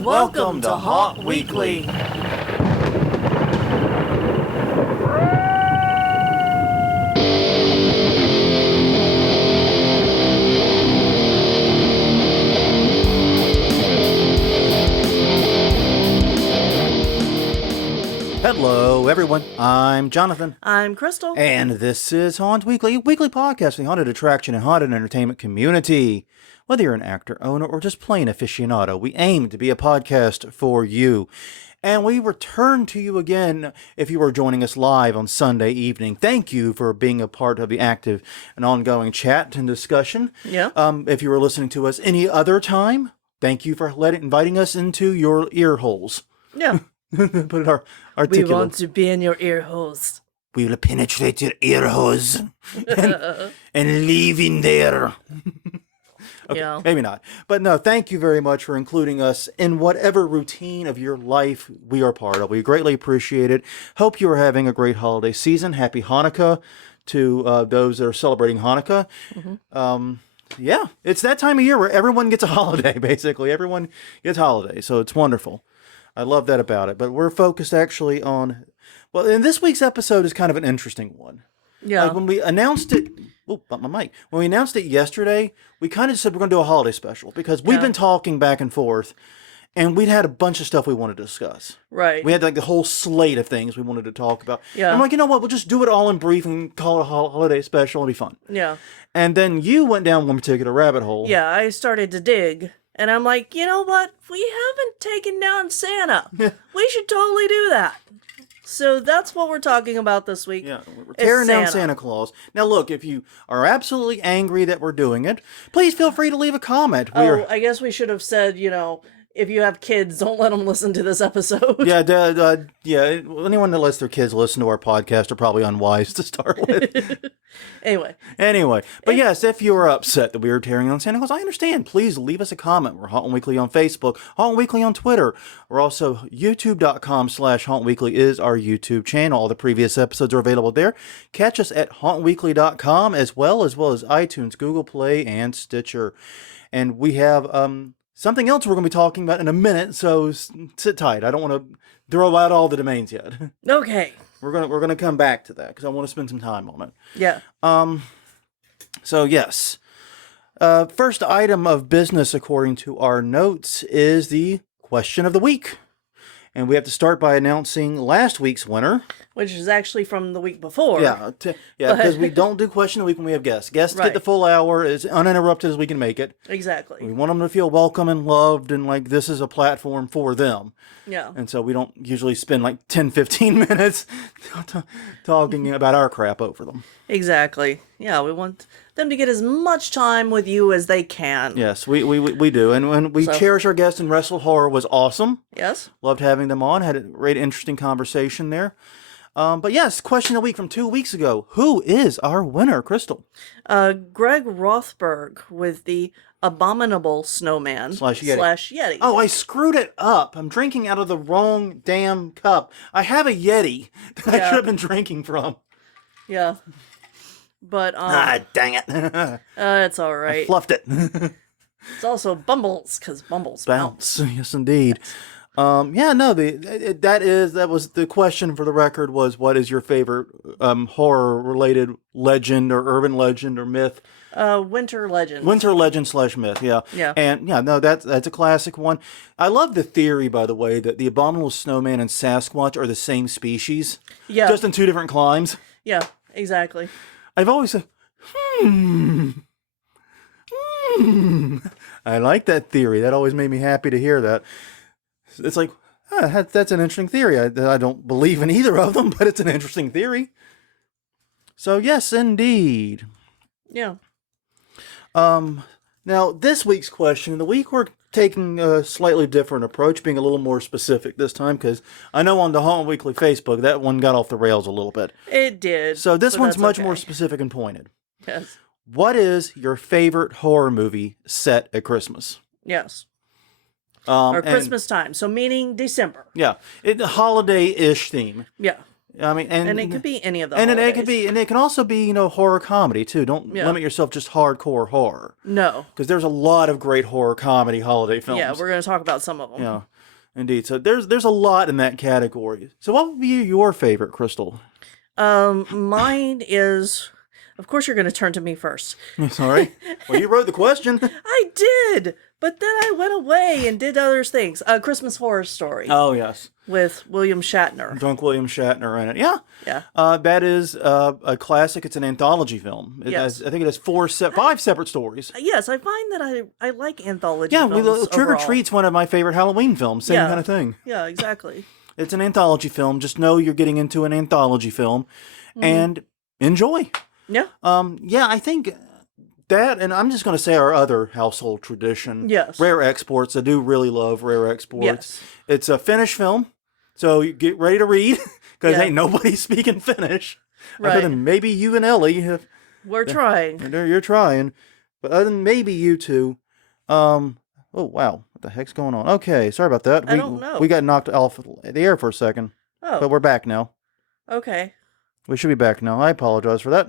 Welcome to Haunt Weekly. Hello, everyone. I'm Jonathan. I'm Crystal. And this is Haunt Weekly, a weekly podcast for the haunted attraction and haunted entertainment community. Whether you're an actor, owner, or just plain aficionado, we aim to be a podcast for you. And we return to you again if you are joining us live on Sunday evening. Thank you for being a part of the active and ongoing chat and discussion. Yeah. If you were listening to us any other time, thank you for inviting us into your ear holes. Yeah. Put it articulate. We want to be in your ear holes. We will penetrate your ear holes and leave in there. Okay, Yeah. maybe not. But no, thank you very much for including us in whatever routine of your life we are part of. We greatly appreciate it. Hope you are having a great holiday season. Happy Hanukkah to those that are celebrating Hanukkah. Mm-hmm. Yeah, it's that time of year where everyone gets a holiday, basically. Everyone gets holidays, so it's wonderful. I love that about it. But we're focused actually on... Well, and this week's episode is kind of an interesting one. Yeah. Like when we announced it... Oh, bumped my mic. When we announced it yesterday, we kind of said we're going to do a holiday special because we've been talking back and forth, and we'd had a bunch of stuff we wanted to discuss. Right. We had like the whole slate of things we wanted to talk about. Yeah. I'm like, you know what? We'll just do it all in brief and call it a holiday special. It'll be fun. Yeah. And then you went down one particular rabbit hole. Yeah, I started to dig. And I'm like, you know what? We haven't taken down Santa. We should totally do that. So that's what we're talking about this week. Yeah, we're tearing down Santa Claus. Now, look, if you are absolutely angry that we're doing it, please feel free to leave a comment. I guess we should have said, if you have kids, don't let them listen to this episode. Yeah, anyone that lets their kids listen to our podcast are probably unwise to start with. Anyway, but yes, if you're upset that we are tearing down Santa Claus, I understand. Please leave us a comment. We're Haunt Weekly on Facebook, Haunt Weekly on Twitter. We're also youtube.com/Haunt Weekly is our YouTube channel. All the previous episodes are available there. Catch us at hauntweekly.com as well as iTunes, Google Play, and Stitcher. And we have something else we're going to be talking about in a minute, so sit tight. I don't want to throw out all the domains yet. Okay. We're gonna come back to that because I want to spend some time on it. Yeah. So yes, first item of business according to our notes is the question of the week, and we have to start by announcing last week's winner, which is actually from the week before. Yeah, because we don't do question of the week when we have guests. Guests get the full hour as uninterrupted as we can make it. Exactly. We want them to feel welcome and loved, and like this is a platform for them. Yeah. And so we don't usually spend like 10, 15 minutes talking about our crap over them. Exactly. Yeah, we want them to get as much time with you as they can. Yes, we do. And when we cherish our guests, and Wrestle Horror was awesome. Yes. Loved having them on. Had a great, interesting conversation there. But yes, question of the week from 2 weeks ago. Who is our winner, Crystal? Greg Rothberg with the Abominable Snowman slash Yeti. Oh, I screwed it up. I'm drinking out of the wrong damn cup. I have a Yeti that I should have been drinking from. Yeah. But, dang it. it's all right. I fluffed it. It's also Bumbles, because Bumbles bounce. Yes, indeed. That was the question for the record was, what is your favorite horror-related legend or urban legend or myth? Winter legend. Winter legend / myth, yeah. Yeah. And that's a classic one. I love the theory, by the way, that the Abominable Snowman and Sasquatch are the same species. Yeah. Just in two different climes. Yeah, exactly. I've always said, I like that theory. That always made me happy to hear that. It's like, that's an interesting theory. I don't believe in either of them, but it's an interesting theory. So, yes, indeed. Yeah. Now, this week's question of the week, we're taking a slightly different approach, being a little more specific this time, because I know on the Haunt Weekly Facebook, that one got off the rails a little bit. It did. So this one's much more specific and pointed. Yes. What is your favorite horror movie set at Christmas? Yes. Or Christmas time, so meaning December. Yeah, holiday-ish theme. Yeah. I mean, And it could be any of the and holidays. it could be, and it can also be, horror comedy too. Don't limit yourself just hardcore horror. No. Because there's a lot of great horror comedy holiday films. Yeah, we're going to talk about some of them. Yeah, indeed. So there's a lot in that category. So what would be your favorite, Crystal? Mine is, of course, you're going to turn to me first. Sorry. Well, you wrote the question. I did, but then I went away and did other things. Christmas Horror Story Oh yes, with William Shatner. drunk William Shatner in it. Yeah. Yeah. That is a classic. It's an anthology film. Yes. I think it has five separate stories. Yes, I find that I like anthology Yeah, films Trick or overall. Treat's one of my favorite Halloween films. Same kind of thing. Yeah, exactly. It's an anthology film. Just know you're getting into an anthology film, and enjoy. Yeah. Yeah, I think that, and I'm just going to say our other household tradition. Yes. Rare exports. I do really love rare exports. Yes. It's a Finnish film, so you get ready to read because Yeah. ain't nobody speaking Finnish. Right. Other than maybe you and Ellie. We're trying. You're trying, but other than maybe you two. Oh wow, what the heck's going on? Okay, sorry about that. I don't know. We got knocked off the air for a second, but Oh, we're back now. okay. We should be back now. I apologize for that.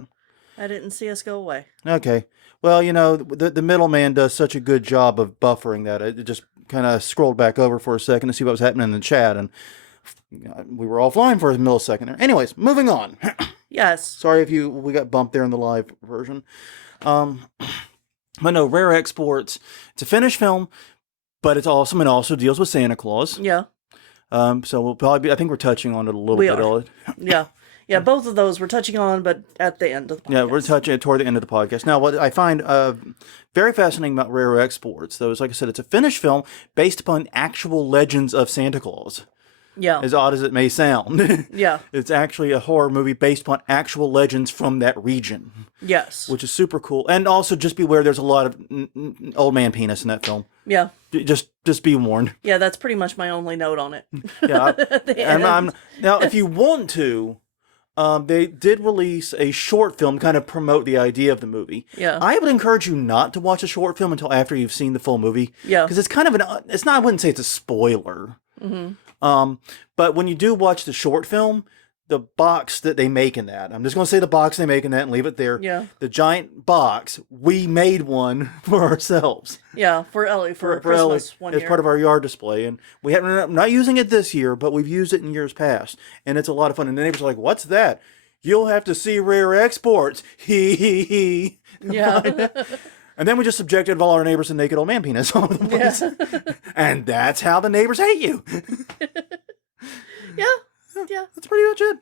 I didn't see us go away. Okay. Well, the middleman does such a good job of buffering that. It just kind of scrolled back over for a second to see what was happening in the chat, and we were offline for a millisecond there. Anyways, moving on. Yes. Sorry if we got bumped there in the live version. But no, Rare Exports. It's a Finnish film, but it's awesome and also deals with Santa Claus. Yeah. So we'll probably be, I think we're touching on it a little We bit. are. Yeah. Yeah, both of those we're touching on, but at the end of the podcast. Yeah, we're touching it toward the end of the podcast. Now, what I find very fascinating about Rare Exports, though, is, like I said, it's a Finnish film based upon actual legends of Santa Claus. Yeah. As odd as it may sound. Yeah. It's actually a horror movie based upon actual legends from that region. Yes. Which is super cool. And also just beware, there's a lot of old man penis in that film. Yeah. Just be warned. Yeah, that's pretty much my only note on it. Yeah. end. Now, if you want to, they did release a short film to kind of promote the idea of the movie. Yeah. I would encourage you not to watch a short film until after you've seen the full movie. Yeah. Because it's kind of it's not, I wouldn't say it's a spoiler. Mm-hmm. But when you do watch the short film, the box that they make in that, I'm just going to say the box they make in that and leave it there. Yeah. The giant box, we made one for ourselves. Yeah, for Ellie, for Ellie, Christmas one as year. part of our yard display. And we haven't, I'm not using it this year, but we've used it in years past. And it's a lot of fun. And the neighbors are like, what's that? You'll have to see Rare Exports. Hee hee hee. Yeah. And then we just subjected all our neighbors to naked old man penis all over the place. Yeah. And that's how the neighbors hate you. Yeah. Yeah. That's pretty much it.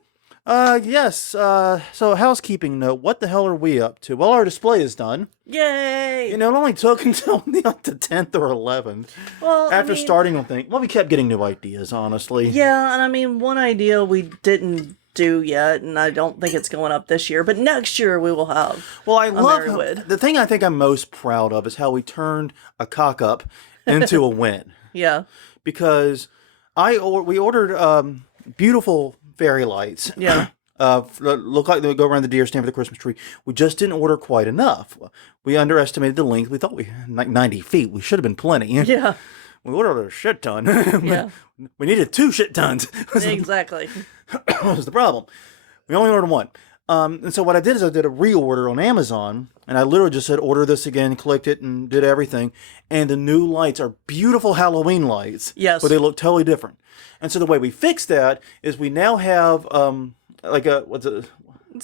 Yes. So housekeeping note. What the hell are we up to? Well, our display is done. Yay. It only took until the 10th or 11th. Well, After starting on things. Well, we kept getting new ideas, honestly. Yeah, and I mean, one idea we didn't do yet, and I don't think it's going up this year, but next year we will have. Well, I love Marywood. the thing I think I'm most proud of is how we turned a cock up into a win. Yeah. Because we ordered beautiful fairy lights. Yeah. Look like they would go around the deer stand for the Christmas tree. We just didn't order quite enough. We underestimated the length. We thought like 90 feet. We should have been plenty. Yeah. We ordered a shit ton. Yeah. We needed 2 shit tons. Exactly. Was the problem. We only ordered one. And so what I did is I did a reorder on Amazon, and I literally just said, order this again, clicked it, and did everything. And the new lights are beautiful Halloween lights. Yes. But they look totally different. And so the way we fixed that is we now have, It's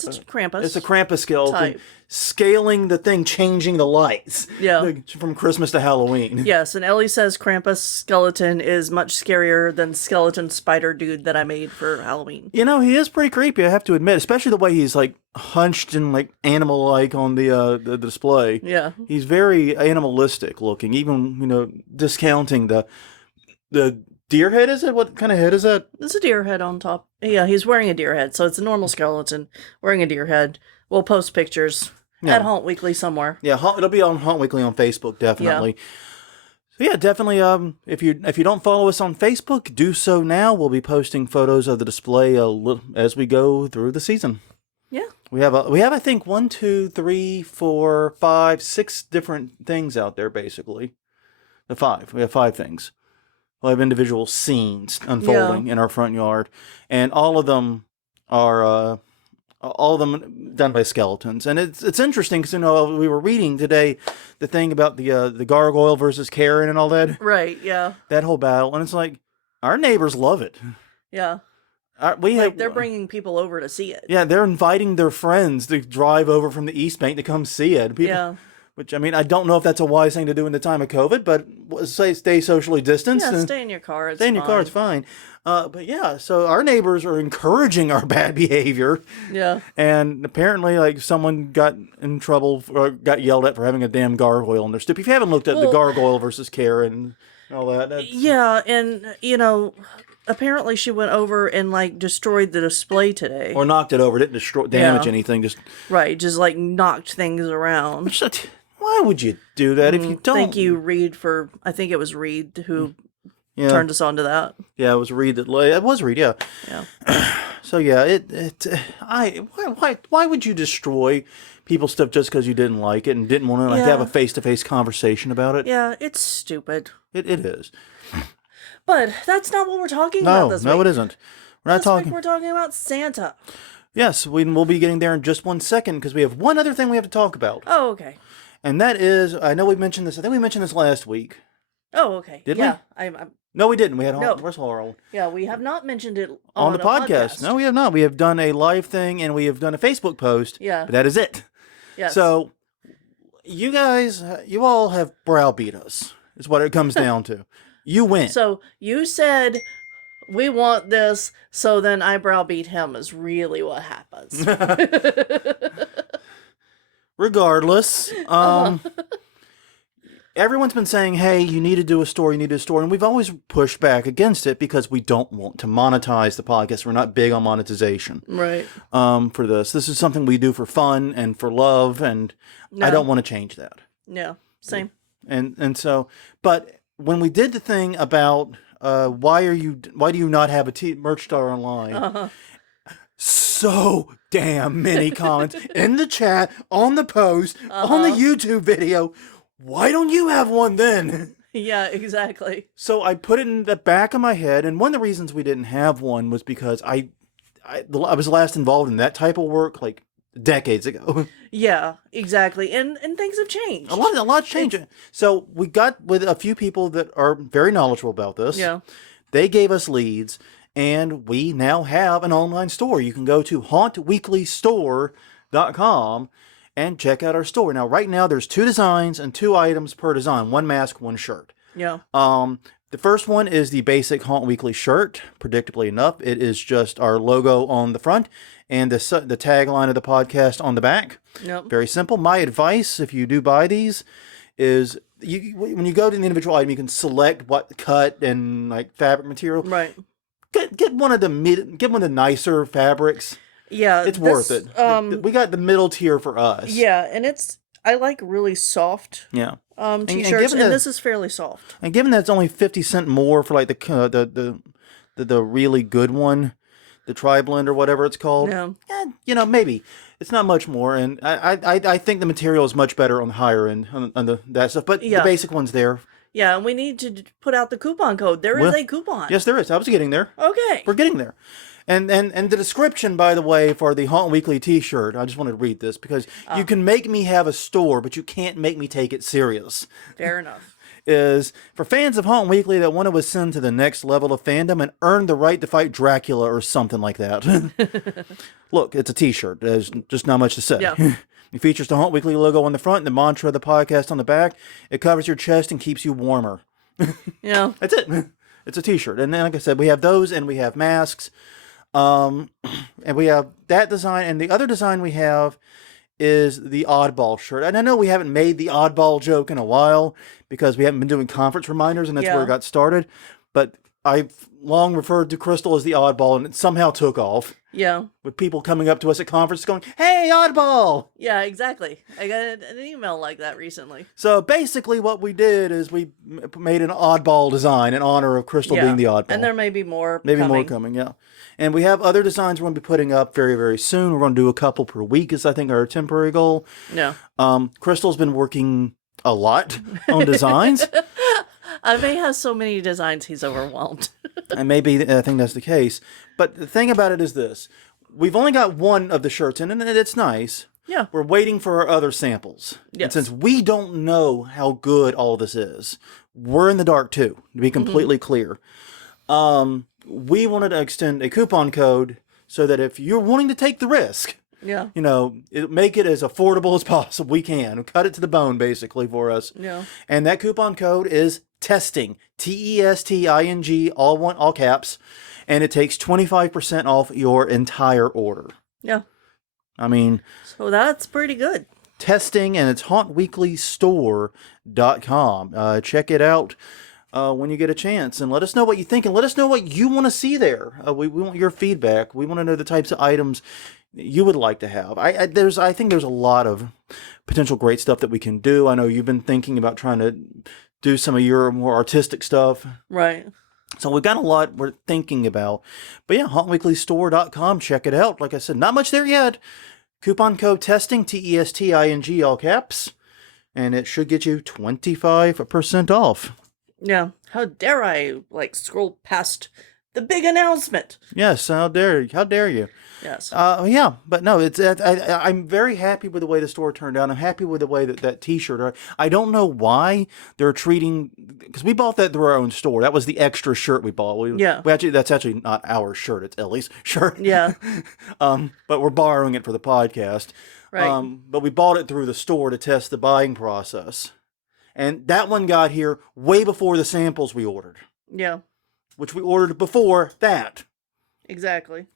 a Krampus. it's a Krampus skeleton, type. scaling the thing, changing the lights. Yeah. Like, from Christmas to Halloween. Yes, and Ellie says Krampus skeleton is much scarier than skeleton spider dude that I made for Halloween. He is pretty creepy, I have to admit, especially the way he's like hunched and like animal-like on the display. Yeah. He's very animalistic looking, even, discounting the deer head, is it? What kind of head is that? There's a deer head on top. Yeah, he's wearing a deer head, so it's a normal skeleton wearing a deer head. We'll post pictures at Haunt Weekly somewhere. Yeah, it'll be on Haunt Weekly on Facebook, definitely. So yeah, definitely. If you don't follow us on Facebook, do so now. We'll be posting photos of the display as we go through the season. Yeah. We have I think 1, 2, 3, 4, 5, 6 different things out there basically. We have 5 things. We'll have individual scenes unfolding in our front yard, and all of them are all of them done by skeletons, and it's interesting because we were reading today the thing about the gargoyle versus Karen and all that, Right, yeah. that whole battle, and it's like our neighbors love it. Yeah. They're bringing people over to see it. Yeah, they're inviting their friends to drive over from the East Bank to come see it. Which, I mean, I don't know if that's a wise thing to do in the time of COVID, but stay socially distanced. Yeah, stay in your car. Stay in your car, it's fine. But yeah, so our neighbors are encouraging our bad behavior. Yeah. And apparently, like, someone got in trouble or got yelled at for having a damn gargoyle in their stoop. If you haven't looked at the gargoyle versus Karen and all that. Yeah, and, apparently she went over and, like, destroyed the display today. Or knocked it over. Didn't damage anything. Just like, knocked things around. Why would you do that if you don't? Thank you, Reed, I think it was Reed who turned us on to that. Yeah, it was Reed it was Reed, yeah. Yeah. So yeah, why would you destroy people's stuff just because you didn't like it and didn't want to have a face-to-face conversation about it? Yeah, it's stupid. It is. But that's not what we're talking about this week. No, it isn't. We're talking about Santa. Yes, we'll be getting there in just one second because we have one other thing we have to talk about. Oh, okay. And that is, I know we mentioned this. I think we mentioned this last week. Oh, okay. Did we? I'm No, we didn't. We had where's Harold? Yeah, we have not mentioned it on the podcast. No, we have not. We have done a live thing and we have done a Facebook post. Yeah. But that is it. Yes. So, you guys, you all have browbeat us, is what it comes down to. You win. So, you said, we want this, so then I browbeat him is really what happens. Regardless, everyone's been saying, hey, you need to do a story, and we've always pushed back against it because we don't want to monetize the podcast. We're not big on monetization. Right. For this. This is something we do for fun and for love, and I don't want to change that. Yeah, same. And so, but when we did the thing about why do you not have a merch store online? So damn many comments in the chat, on the post, on the YouTube video. Why don't you have one then? Yeah, exactly. So I put it in the back of my head, and one of the reasons we didn't have one was because I was last involved in that type of work like decades ago. Yeah, exactly. And things have changed. A lot changed. So we got with a few people that are very knowledgeable about this. Yeah. They gave us leads, and we now have an online store. You can go to hauntweeklystore.com and check out our store. Now, right now, there's 2 designs and 2 items per design. 1 mask, 1 shirt. Yeah. The first one is the basic Haunt Weekly shirt. Predictably enough, it is just our logo on the front and the tagline of the podcast on the back. Yep. Very simple. My advice, if you do buy these, is when you go to the individual item, you can select what cut and like fabric material. Right. Get one of the nicer fabrics. Yeah, it's worth it. We got the middle tier for us. Yeah, and I like really soft. Yeah. T-shirts, and this is fairly soft. And given that it's only 50 cents more for like the really good one, the tri-blend or whatever it's called. Yeah. Maybe it's not much more, and I think the material is much better on the higher end on that stuff. But the basic one's there. Yeah, and we need to put out the coupon code. There is a coupon. Yes, there is. I was getting there. Okay. We're getting there. And the description, by the way, for the Haunt Weekly t-shirt, I just wanted to read this because you can make me have a store, but you can't make me take it serious. Fair enough. Is for fans of Haunt Weekly that want to ascend to the next level of fandom and earn the right to fight Dracula or something like that. Look, it's a t-shirt. There's just not much to say. Yeah. It features the Haunt Weekly logo on the front and the mantra of the podcast on the back. It covers your chest and keeps you warmer. Yeah. That's it. It's a t-shirt. And then, like I said, we have those and we have masks. And we have that design. And the other design we have is the Oddball shirt. And I know we haven't made the Oddball joke in a while because we haven't been doing conference reminders, and that's where it got started. But I've long referred to Crystal as the Oddball, and it somehow took off. Yeah. With people coming up to us at conference going, hey, Oddball! Yeah, exactly. I got an email like that recently. So basically what we did is we made an Oddball design in honor of Crystal being the Oddball. And there may be more more coming, yeah. And we have other designs we're going to be putting up very, very soon. We're going to do a couple per week is, I think, our temporary goal. Yeah. Crystal's been working a lot on designs. I may have so many designs he's overwhelmed. And maybe I think that's the case. But the thing about it is this. we've only got one of the shirts in, and it's nice. Yeah. We're waiting for our other samples. Yes. And since we don't know how good all this is, we're in the dark too, to be completely clear. We wanted to extend a coupon code so that if you're wanting to take the risk, Yeah. make it as affordable as possible. We can cut it to the bone, basically, for us. Yeah. And that coupon code is TESTING, TESTING, all caps, and it takes 25% off your entire order. Yeah. I mean, So that's pretty good. TESTING, and it's hauntweeklystore.com. Check it out when you get a chance, and let us know what you think, and let us know what you want to see there. We want your feedback. We want to know the types of items you would like to have. I think there's a lot of potential great stuff that we can do. I know you've been thinking about trying to do some of your more artistic stuff. Right. So we've got a lot we're thinking about. But yeah, hauntweeklystore.com. Check it out. Like I said, not much there yet. Coupon code TESTING, TESTING, all caps. And it should get you 25% off. Yeah. How dare I, scroll past the big announcement? Yes, how dare you? Yes. Yeah, but no, I'm very happy with the way the store turned out. I'm happy with the way that T-shirt. I don't know why they're treating, because we bought that through our own store. That was the extra shirt we bought. That's actually not our shirt. It's Ellie's shirt. Yeah. But we're borrowing it for the podcast. Right. But we bought it through the store to test the buying process, and that one got here way before the samples we ordered. Yeah. Which we ordered before that. Exactly.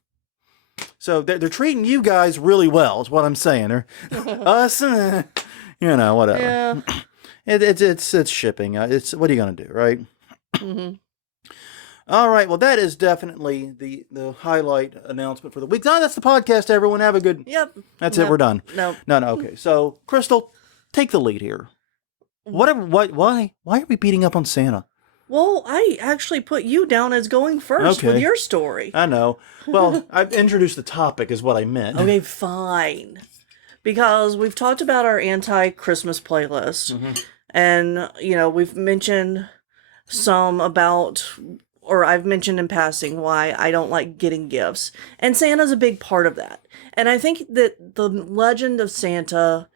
So they're treating you guys really well, is what I'm saying. Us, whatever. Yeah. It's shipping. What are you gonna do, right? Mm-hmm. All right. Well, that is definitely the highlight announcement for the week. No, that's the podcast. Everyone have a good. Yep. That's it. We're done. No. Okay. So, Crystal, take the lead here. Why are we beating up on Santa? Well, I actually put you down as going first with your story. I know. Well, I've introduced the topic is what I meant. Okay, fine. Because we've talked about our anti-Christmas playlist. Mm-hmm. And, we've mentioned some about, or I've mentioned in passing why I don't like getting gifts. And Santa's a big part of that. And I think that the legend of Santa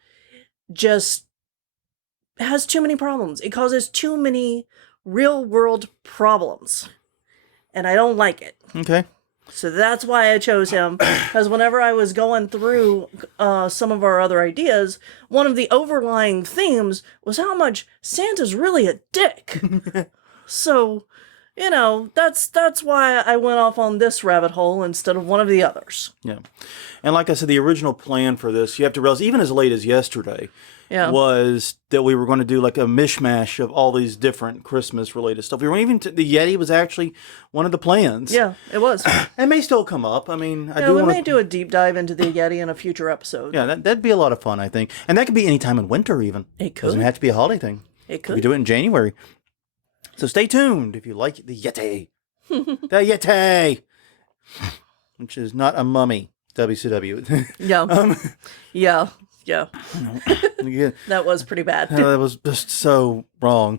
just has too many problems. It causes too many real world problems, and I don't like it. Okay. So that's why I chose him, because whenever I was going through some of our other ideas, one of the overlying themes was how much Santa's really a dick. So, that's why I went off on this rabbit hole instead of one of the others. Yeah. And like I said, the original plan for this, you have to realize, even as late as yesterday, was that we were going to do like a mishmash of all these different Christmas-related stuff. We weren't even the Yeti was actually one of the plans. Yeah, it was. It may still come up. I mean, we may do a deep dive into the Yeti in a future episode. Yeah, that'd be a lot of fun, I think. And that could be any time in winter, even. It could. Doesn't have to be a holiday thing. It could. We do it in January. So stay tuned if you like the Yeti. The Yeti! Which is not a mummy, WCW. Yeah. Yeah. Yeah. Yeah. That was pretty bad. That was just so wrong.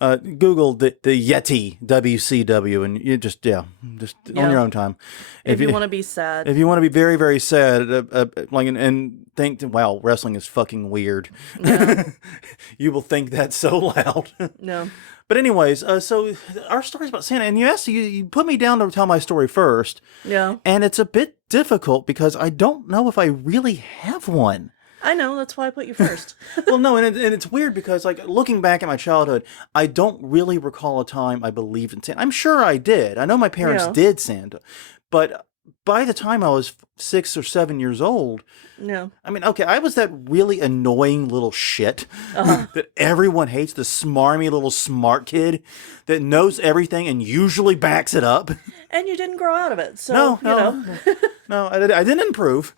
Google the Yeti WCW and you just on your own time. If you want to be sad. If you want to be very, very sad, and think, wow, wrestling is fucking weird. Yeah. You will think that so loud. No. But anyways, so our story's about Santa, and you put me down to tell my story first. Yeah. And it's a bit difficult because I don't know if I really have one. I know, that's why I put you first. Well, no, and it's weird because, looking back at my childhood, I don't really recall a time I believed in Santa. I'm sure I did. I know my parents did Santa. But by the time I was 6 or 7 years old, I mean, okay, I was that really annoying little shit that everyone hates, the smarmy little smart kid that knows everything and usually backs it up. And you didn't grow out of it, so, No, I didn't improve,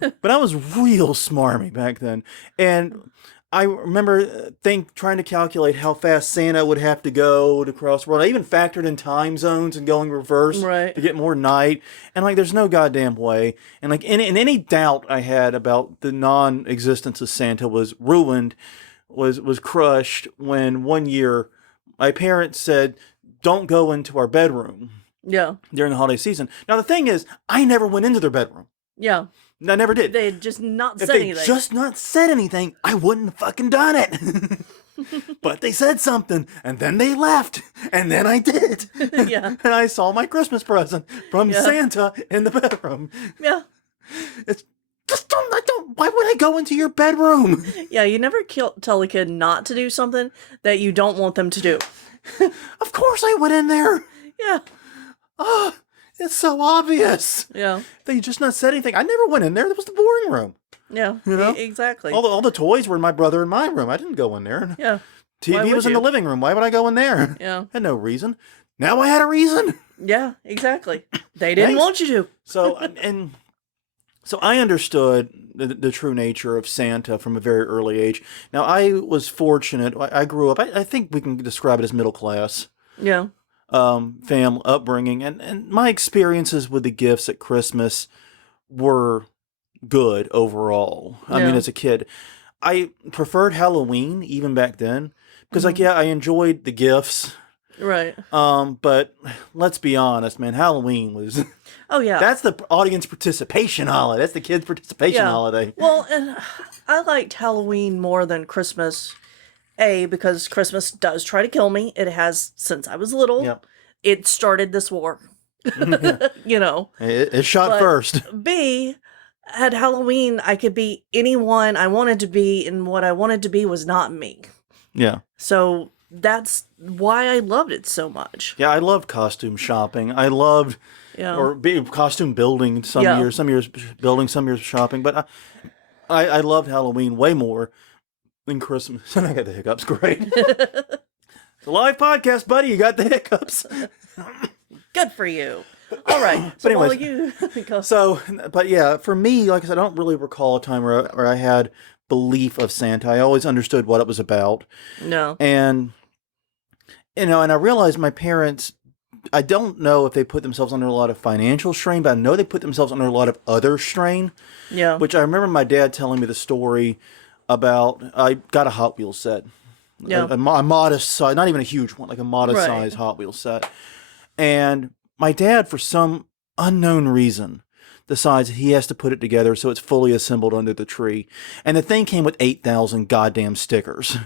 but I was real smarmy back then. And I remember trying to calculate how fast Santa would have to go to cross the world. I even factored in time zones and going reverse to get more night. And there's no goddamn way. And in any doubt I had about the non-existence of Santa was ruined, was crushed when one year my parents said, "Don't go into our bedroom." Yeah. During the holiday season. Now the thing is, I never went into their bedroom. Yeah. I never did. They had just not If said they anything. just not said anything, I wouldn't have fucking done it. But they said something, and then they left, and then I did. Yeah. And I saw my Christmas present from Yeah. Santa in the bedroom. Yeah. It's just why would I go into your bedroom? Yeah, you never tell a kid not to do something that you don't want them to do. Of course I went in there. Yeah. Oh, it's so obvious. Yeah. They just not said anything. I never went in there. That was the boring room. Yeah. You know? Exactly. All the toys were in my brother and my room. I didn't go in there. Yeah. TV was in the living room. Why would I go in there? Yeah. Had no reason. Now I had a reason. Yeah, exactly. They didn't Thanks. want you to. So I understood the true nature of Santa from a very early age. Now I was fortunate. I grew up. I think we can describe it as middle class. Yeah. Family upbringing, and my experiences with the gifts at Christmas were good overall. I mean, Yeah. as a kid, I preferred Halloween even back then because, like, yeah, I enjoyed the gifts. Right. But let's be honest, man. Halloween was Oh, yeah. that's the audience participation holiday. That's the kids' participation Yeah. holiday. Well, and I liked Halloween more than Christmas. Because Christmas does try to kill me. It has since I was little. Yep. It started this war. You know. It shot But first. B, at Halloween, I could be anyone I wanted to be, and what I wanted to be was not me. Yeah. So that's why I loved it so much. Yeah, I loved costume shopping. I loved Yeah. costume building some Yeah. years building, some years shopping. But I loved Halloween way more than Christmas. And I got the hiccups. Great. It's a live podcast, buddy. You got the hiccups. Good for you. All right. But anyways, while you go. So, but yeah, for me, like I said, I don't really recall a time where I had belief of Santa. I always understood what it was about. No. And, and I realized my parents, I don't know if they put themselves under a lot of financial strain, but I know they put themselves under a lot of other strain. Yeah. Which I remember my dad telling me the story about, I got a Hot Wheels set. Yeah. A modest size, not even a huge one, like a modest Right. size Hot Wheels set. And my dad, for some unknown reason, decides he has to put it together so it's fully assembled under the tree. And the thing came with 8,000 goddamn stickers.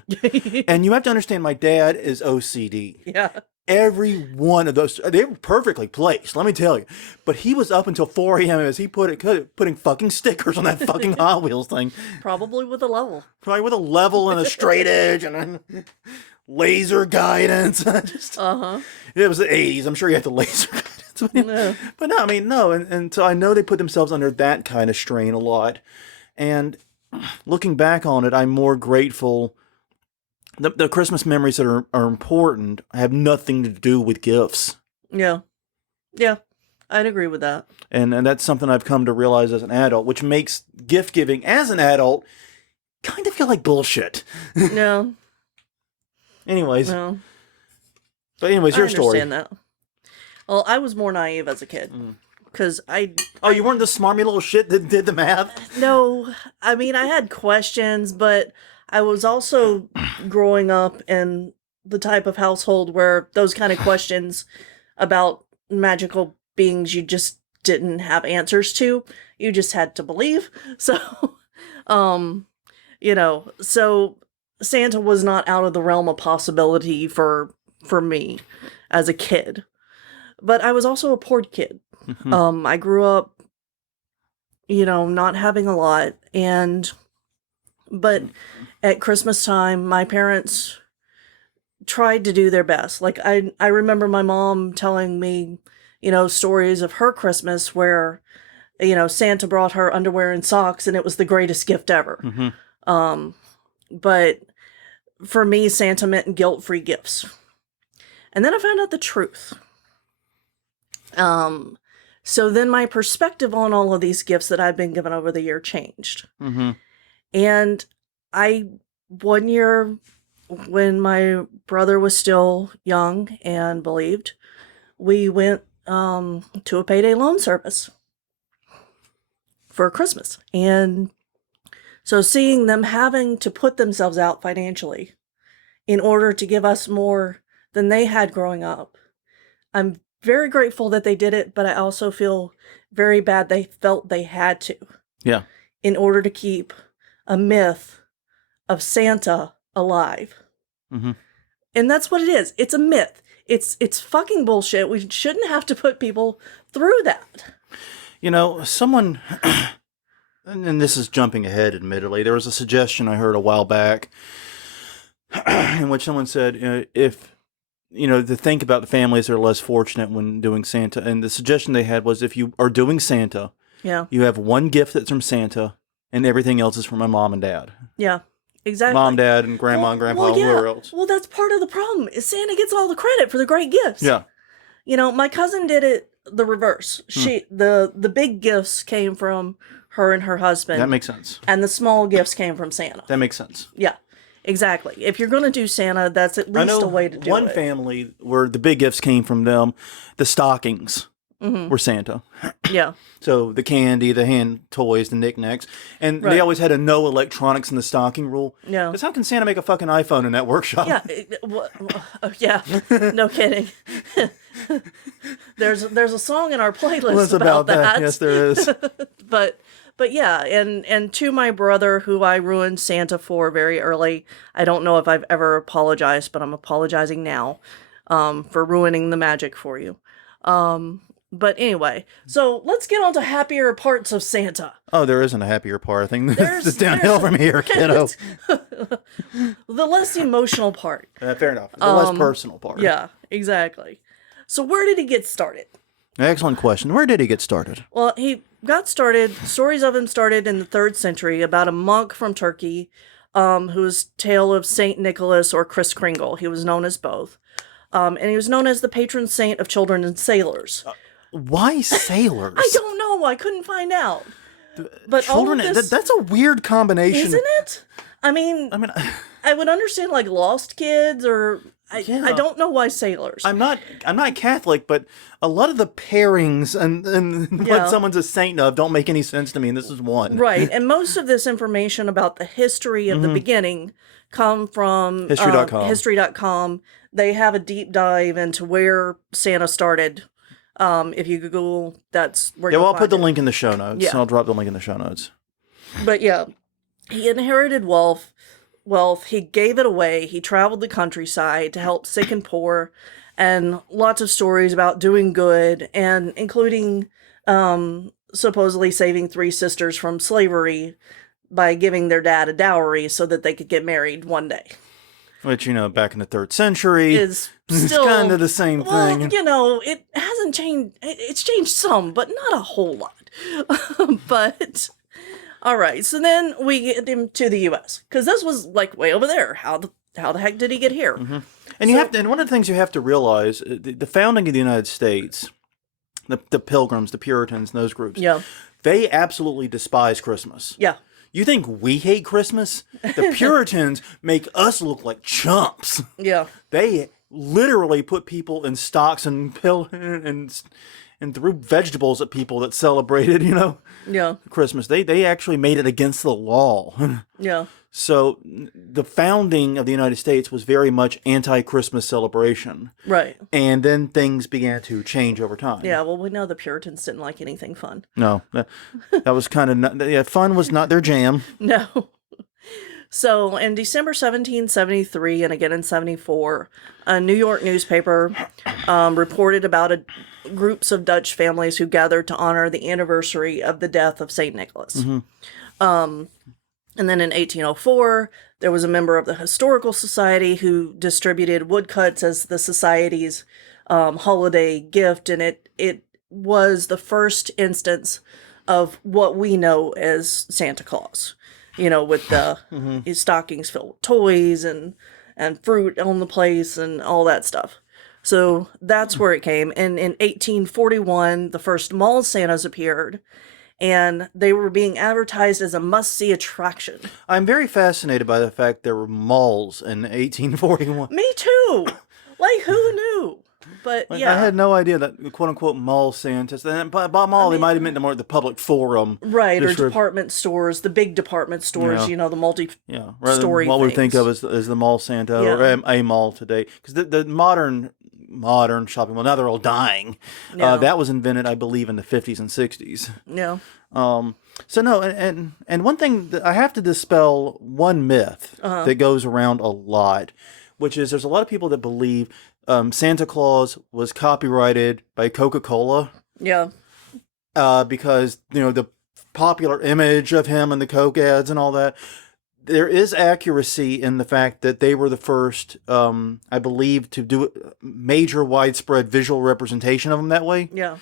And you have to understand, my dad is OCD. Yeah. Every one of those, they were perfectly placed, let me tell you. But he was up until 4 a.m. as he putting fucking stickers on that fucking Hot Wheels thing. Probably with a level. Probably with a level and a straight edge and laser guidance. Uh-huh. It was the 80s. I'm sure you had the laser guidance. No. But no, I mean, no. And so I know they put themselves under that kind of strain a lot. And looking back on it, I'm more grateful. The Christmas memories that are important have nothing to do with gifts. Yeah. Yeah. I'd agree with that. And that's something I've come to realize as an adult, which makes gift giving as an adult kind of feel like bullshit. No. Anyways. No. But anyways, your story. I understand that. Well, I was more naive as a kid. Because Oh, you weren't the smarmy little shit that did the math? No, I mean, I had questions, but I was also growing up in the type of household where those kind of questions about magical beings you just didn't have answers to. You just had to believe. So, so Santa was not out of the realm of possibility for me as a kid. But I was also a poor kid. I grew up, not having a lot, but at Christmas time, my parents tried to do their best. Like, I remember my mom telling me, stories of her Christmas where, Santa brought her underwear and socks and it was the greatest gift ever. But for me, Santa meant guilt-free gifts. And then I found out the truth. So then my perspective on all of these gifts that I've been given over the year changed. And one year when my brother was still young and believed, we went to a payday loan service for Christmas. And so seeing them having to put themselves out financially in order to give us more than they had growing up, I'm very grateful that they did it, but I also feel very bad they felt they had to Yeah. in order to keep a myth of Santa alive. Mm-hmm. And that's what it is. It's a myth. It's fucking bullshit. We shouldn't have to put people through that. You know, someone, and this is jumping ahead, admittedly, there was a suggestion I heard a while back in which someone said, if, to think about the families that are less fortunate when doing Santa. And the suggestion they had was if you are doing Santa, Yeah. you have one gift that's from Santa and everything else is from my mom and dad. Yeah. Exactly. Mom, dad, and grandma and grandpa, and whoever else. Well, that's part of the problem. Is Santa gets all the credit for the great gifts. Yeah. My cousin did it the reverse. The big gifts came from her and her husband. That makes sense. And the small gifts came from Santa. That makes sense. Yeah. Exactly. If you're going to do Santa, that's at least a way to do it. One family where the big gifts came from them, the stockings were Santa. Yeah. So the candy, the hand toys, the knickknacks. And they always had a no electronics in the stocking rule. Yeah. Because how can Santa make a fucking iPhone in that workshop? Yeah. Yeah. No kidding. There's a song in our playlist about that. Yes, there is. But yeah, and to my brother, who I ruined Santa for very early, I don't know if I've ever apologized, but I'm apologizing now for ruining the magic for you. But anyway, so let's get on to happier parts of Santa. Oh, there isn't a happier part. I think it's downhill from here, kiddo. The less emotional part. Fair enough. The less personal part. Yeah, exactly. So where did he get started? Excellent question. Where did he get started? Well, stories of him started in the 3rd century about a monk from Turkey, whose tale of Saint Nicholas or Kris Kringle. He was known as both. And he was known as the patron saint of children and sailors. Why sailors? I don't know. I couldn't find out. But children, all of this, that's a weird combination. isn't it? I mean, I would understand like lost kids or I don't know why sailors. I'm not Catholic, but a lot of the pairings and what someone's a saint of don't make any sense to me, and this is one. Right, and most of this information about the history of the beginning come from History.com. History.com. They have a deep dive into where Santa started. If you Google, that's where you'll I'll find put the it. link in the show notes. Yeah. I'll drop the link in the show notes. But yeah, he inherited wealth. He gave it away. He traveled the countryside to help sick and poor, and lots of stories about doing good, and including supposedly saving 3 sisters from slavery by giving their dad a dowry so that they could get married one day. Which, back in the 3rd century Is still kind of the same thing. It hasn't changed. It's changed some, but not a whole lot. But all right, so then we get him to the U.S. because this was like way over there. How the heck did he get here? Mm-hmm. And and one of the things you have to realize, the founding of the United States, the Pilgrims, the Puritans, and those groups, they absolutely despise Christmas. Yeah. You think we hate Christmas? The Puritans make us look like chumps. Yeah. They literally put people in stocks and threw vegetables at people that celebrated, Christmas. They actually made it against the law. Yeah. So the founding of the United States was very much anti-Christmas celebration. Right. And then things began to change over time. Yeah, well, we know the Puritans didn't like anything fun. No, that was kind of, fun was not their jam. No. So in December 1773 and again in 74, a New York newspaper reported about groups of Dutch families who gathered to honor the anniversary of the death of St. Nicholas. Mm-hmm. And then in 1804, there was a member of the Historical Society who distributed woodcuts as the society's holiday gift, and it was the first instance of what we know as Santa Claus. With the his stockings filled with toys and fruit on the place and all that stuff. So that's where it came. And in 1841, the first mall Santas appeared. And they were being advertised as a must-see attraction. I'm very fascinated by the fact there were malls in 1841. Me too. Like, who knew? But yeah, I had no idea that quote-unquote mall Santas. And by mall, they might have meant more the public forum, right? Or department stores, the big department stores. The rather story. What we think of as the mall Santa or a mall today, because the modern modern shopping mall. Now they're all dying. Yeah. That was invented, I believe, in the 50s and 60s. Yeah. So no, and one thing that I have to dispel one myth that goes around a lot, which is there's a lot of people that believe Santa Claus was copyrighted by Coca-Cola. Yeah. Because the popular image of him and the Coke ads and all that. There is accuracy in the fact that they were the first, I believe, to do major widespread visual representation of him that way. Yeah.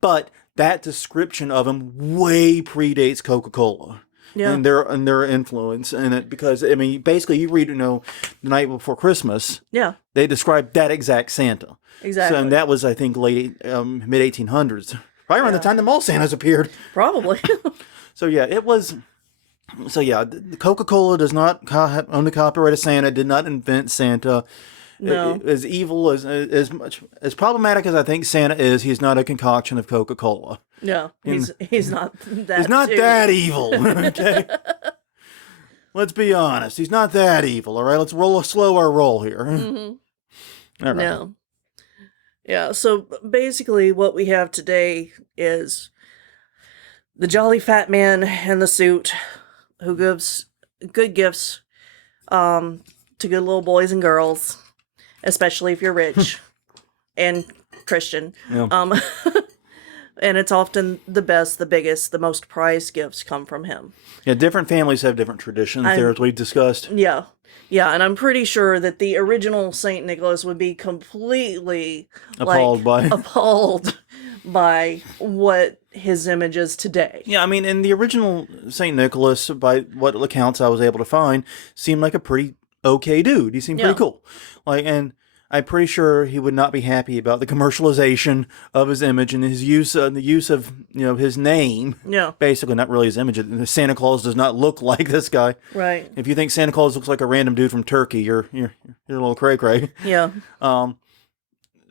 But that description of him way predates Coca-Cola. Yeah. And their influence in it, because I mean, basically, you read, The Night Before Christmas. Yeah. They described that exact Santa. Exactly. So, and that was, I think, late mid 1800s, right around the time the mall Santas appeared. Probably. So yeah, it was. So yeah, Coca-Cola does not own the copyright of Santa. Did not invent Santa. No. As evil as much as problematic as I think Santa is, he's not a concoction of Coca-Cola. No, he's not that. He's not that evil. Okay. Let's be honest. He's not that evil. All right. Let's slow our roll here. Mm-hmm. All right. No. Yeah. So basically, what we have today is the jolly fat man in the suit who gives good gifts to good little boys and girls, especially if you're rich and Christian. Yeah. And it's often the best, the biggest, the most prized gifts come from him. Yeah, different families have different traditions there, as we discussed. Yeah. Yeah, and I'm pretty sure that the original Saint Nicholas would be completely Appalled by what his image is today. Yeah, I mean, in the original St. Nicholas, by what accounts I was able to find, seemed like a pretty okay dude. He seemed pretty cool. And I'm pretty sure he would not be happy about the commercialization of his image and his use, the use of his name. Yeah. Basically, not really his image. Santa Claus does not look like this guy. Right. If you think Santa Claus looks like a random dude from Turkey, you're a little cray-cray. Yeah.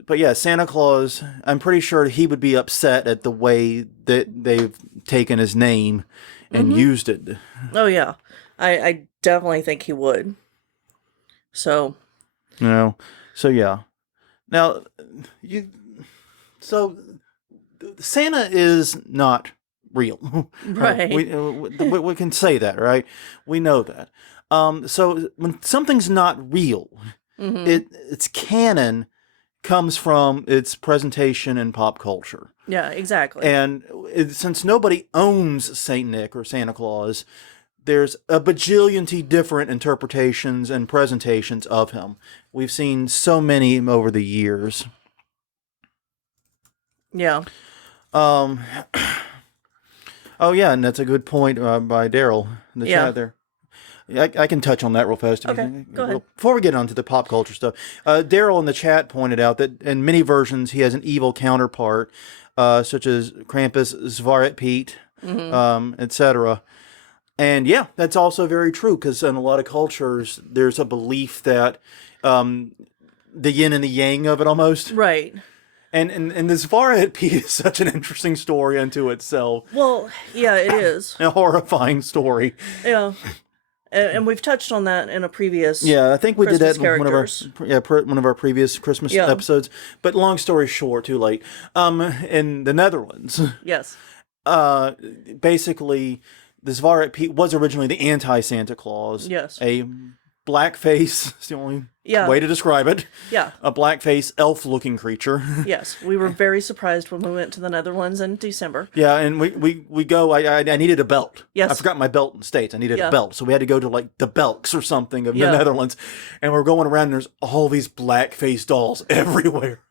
But yeah, Santa Claus, I'm pretty sure he would be upset at the way that they've taken his name and used it. Oh, yeah. I definitely think he would. So. So yeah. Now, Santa is not real. Right. We can say that, right? We know that. So when something's not real, its canon comes from its presentation in pop culture. Yeah, exactly. And since nobody owns Saint Nick or Santa Claus, there's a bajillion different interpretations and presentations of him. We've seen so many over the years. Yeah. Oh yeah, and that's a good point by Daryl in the chat there. I can touch on that real fast. Okay, go ahead. Before we get on to the pop culture stuff, Daryl in the chat pointed out that in many versions he has an evil counterpart, such as Krampus, Svaret Pete, etc. And yeah, that's also very true, because in a lot of cultures, there's a belief that the yin and the yang of it almost. Right. And the Svaret Pete is such an interesting story unto itself. Well, yeah, it is. A horrifying story. Yeah. And we've touched on that in a previous I think we Christmas did that in one of our previous Christmas episodes. But long story short, too late. In the Netherlands, yes, basically, the Svaret Pete was originally the anti-Santa Claus. Yes, a blackface. It's the only way to describe it. Yeah, a blackface elf-looking creature. Yes, we were very surprised when we went to the Netherlands in December. Yeah, and we go. I needed a belt. Yes, I forgot my belt in the States. I needed a belt, so we had to go to like the Belks or something of the Netherlands, and we're going around. And there's all these blackface dolls everywhere.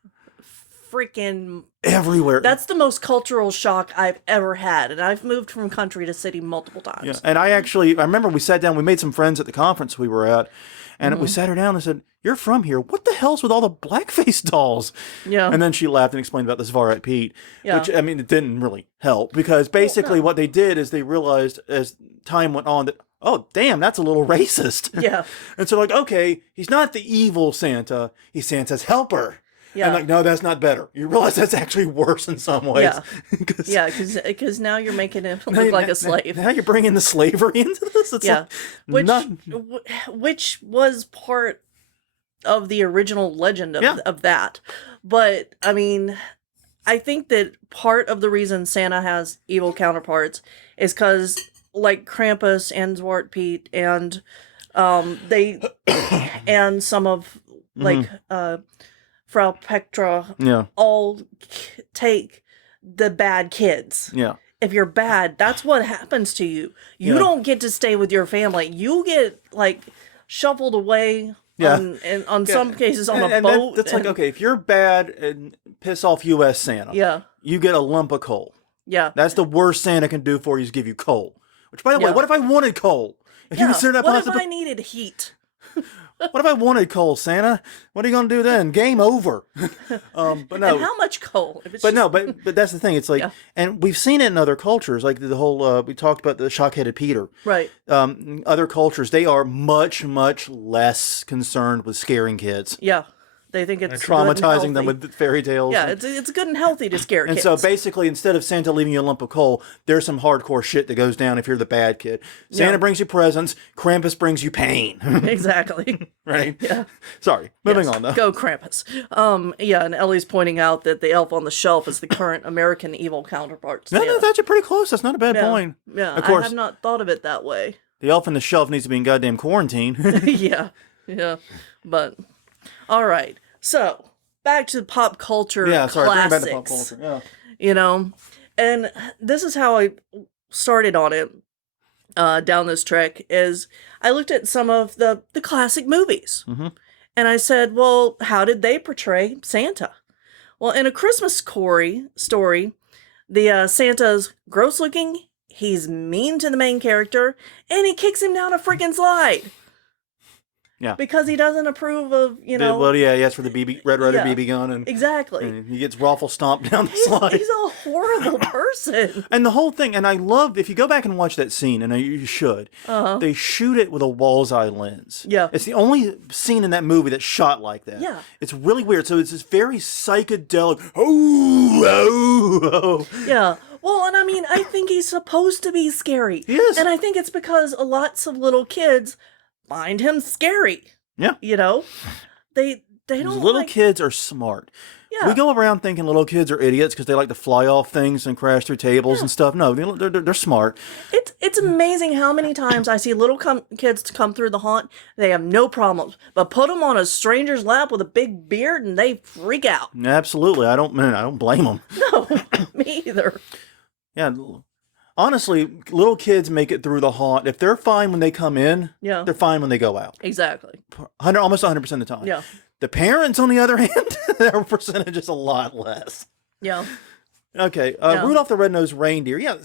Freaking everywhere. That's the most cultural shock I've ever had, and I've moved from country to city multiple times. Yeah, and I remember we sat down. We made some friends at the conference we were at. And we sat her down and said, "You're from here. What the hell's with all the blackface dolls?" Yeah. And then she laughed and explained about the Svaret Pete. Yeah. Which, I mean, it didn't really help, because basically what they did is they realized as time went on that, oh, damn, that's a little racist. Yeah. And so, like, okay, he's not the evil Santa. He's Santa's helper. Yeah. And like, no, that's not better. You realize that's actually worse in some ways. Yeah. Because now you're making him look like a slave. Now you're bringing the slavery into this. It's which was part of the original legend of, Yeah. of that. But I mean, I think that part of the reason Santa has evil counterparts is because, like Krampus and Zwartpiet and they and some of like Frau Petra Yeah. all take the bad kids. Yeah. If you're bad, that's what happens to you. You Yeah. don't get to stay with your family. You get like shuffled away. Yeah. On some cases on a and boat. that's like, okay, if you're bad and piss off U.S. Santa, Yeah. you get a lump of coal. Yeah. That's the worst Santa can do for you is give you coal. Which, by the way, Yeah. what if I wanted coal? If you Yeah. consider that What possible, if I needed heat? what if I wanted coal, Santa? What are you gonna do then? Game over. But no. And how much coal? If it's But just- no, but that's the thing. It's like, Yeah. and we've seen it in other cultures, like the whole. We talked about the shock-headed Peter. Right. Other cultures, they are much less concerned with scaring kids, Yeah. They think it's and good and traumatizing them healthy. with fairy tales. Yeah, it's good and healthy to scare And kids. so basically, instead of Santa leaving you a lump of coal, there's some hardcore shit that goes down if you're the bad kid. Santa Yeah. brings you presents, Krampus brings you pain. Exactly. Right? Yeah. Sorry. Moving Yes. on, though. Go Krampus. Yeah, and Ellie's pointing out that the elf on the shelf is the current American evil counterpart. to No, Santa. that's actually pretty close. That's not a bad yeah. point. Yeah, Of course. I have not thought of it that way. The elf on the shelf needs to be in goddamn quarantine. Yeah. But, all right. So, back to pop culture Yeah, sorry. Bring it back classics. to pop culture. Yeah. You know, and this is how I started on it down this trek is I looked at some of the classic movies. Mhm. And I said, well, how did they portray Santa? Well, in A Christmas story, the Santa's gross looking, he's mean to the main character, and he kicks him down a freaking slide. Yeah. Because he doesn't approve of, Well, yeah, he asked for the Red Ryder Yeah. BB gun, and Exactly. he gets raffle stomped down the slide. He's a horrible person. And the whole thing, and I love, if you go back and watch that scene, and you should, they shoot it with a wall's eye lens. Yeah. It's the only scene in that movie that's shot like that. Yeah. It's really weird. So it's this very psychedelic, oh. Yeah. Well, and I mean, I think he's supposed to be scary. He is. And I think it's because lots of little kids find him scary. Yeah. You know? They don't Little like... kids are smart. Yeah. We go around thinking little kids are idiots because they like to fly off things and crash through tables and stuff. No, they're smart. It's amazing how many times I see little kids come through the haunt. They have no problems, but put them on a stranger's lap with a big beard and they freak out. Absolutely. I don't blame them. No, me either. Yeah. Honestly, little kids make it through the haunt. If they're fine when they come in, Yeah. they're fine when they go out. Exactly. Almost 100% of the time. Yeah. The parents, on the other hand, their percentage is a lot less. Yeah. Okay, Yeah. Rudolph the Red-Nosed Reindeer. Yeah,